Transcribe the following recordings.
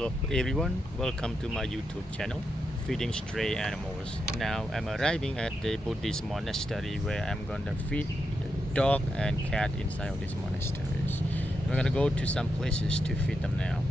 Hello everyone, welcome to my YouTube channel, Feeding Stray Animals. Now I'm arriving at the Buddhist monastery where I'm gonna feed dog and cat inside of these monasteries. We're gonna go to some places to feed them now.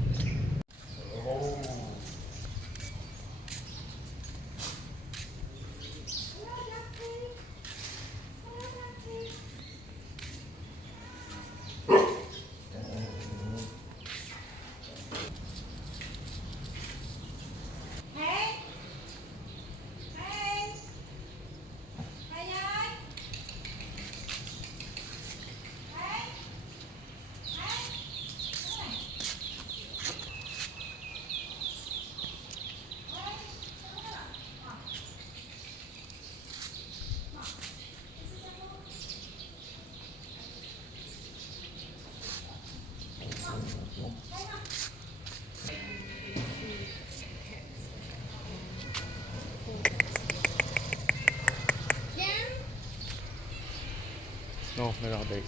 No, not big.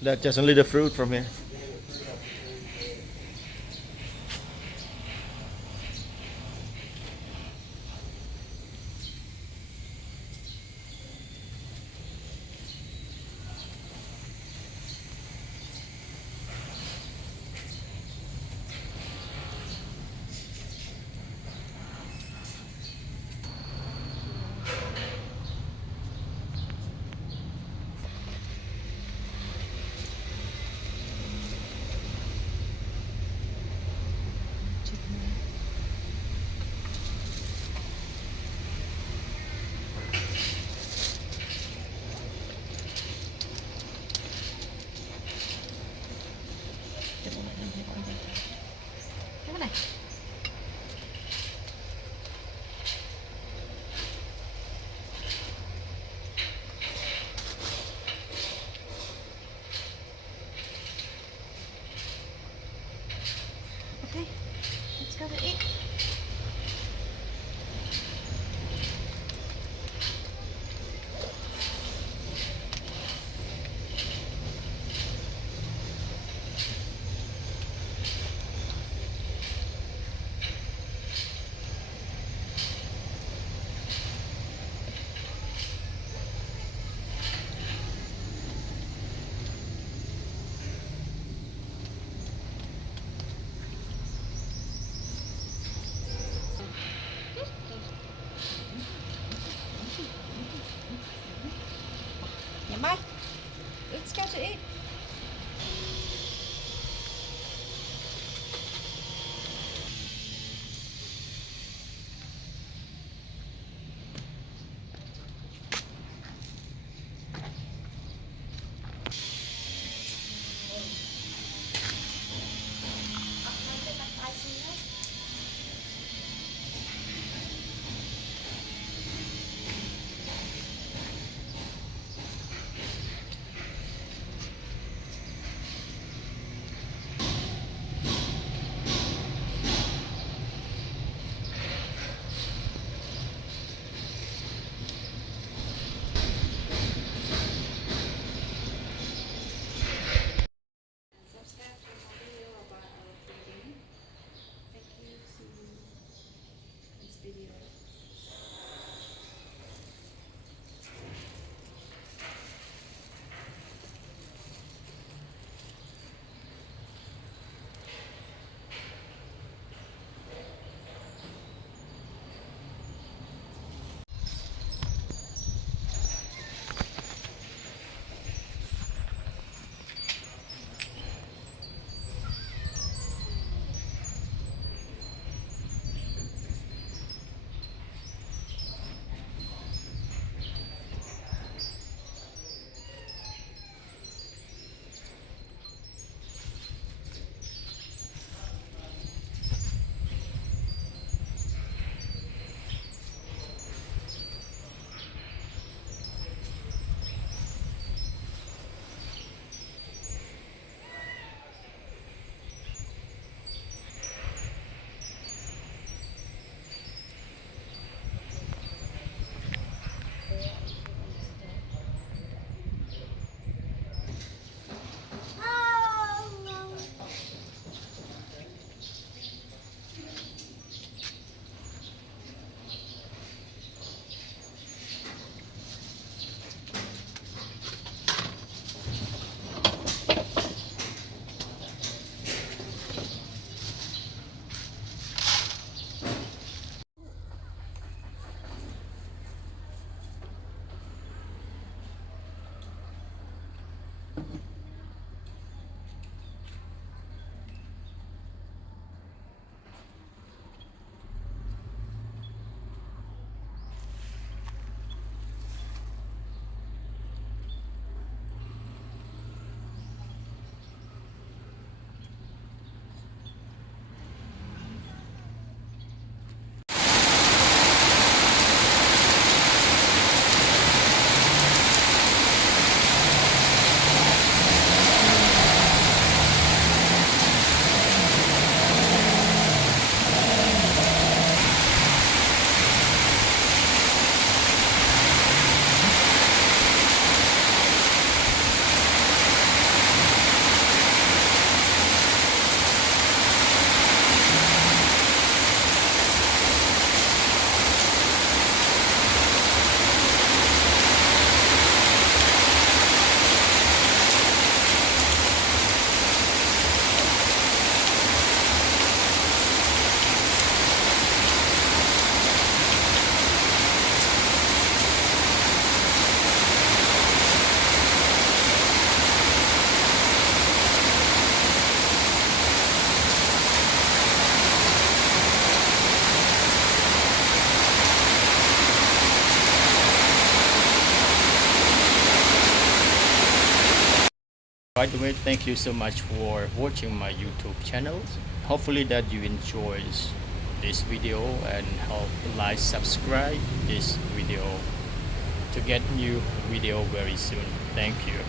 That's just only the fruit from here. By the way, thank you so much for watching my YouTube channel. Hopefully that you enjoy this video and help like subscribe this video to get new video very soon. Thank you.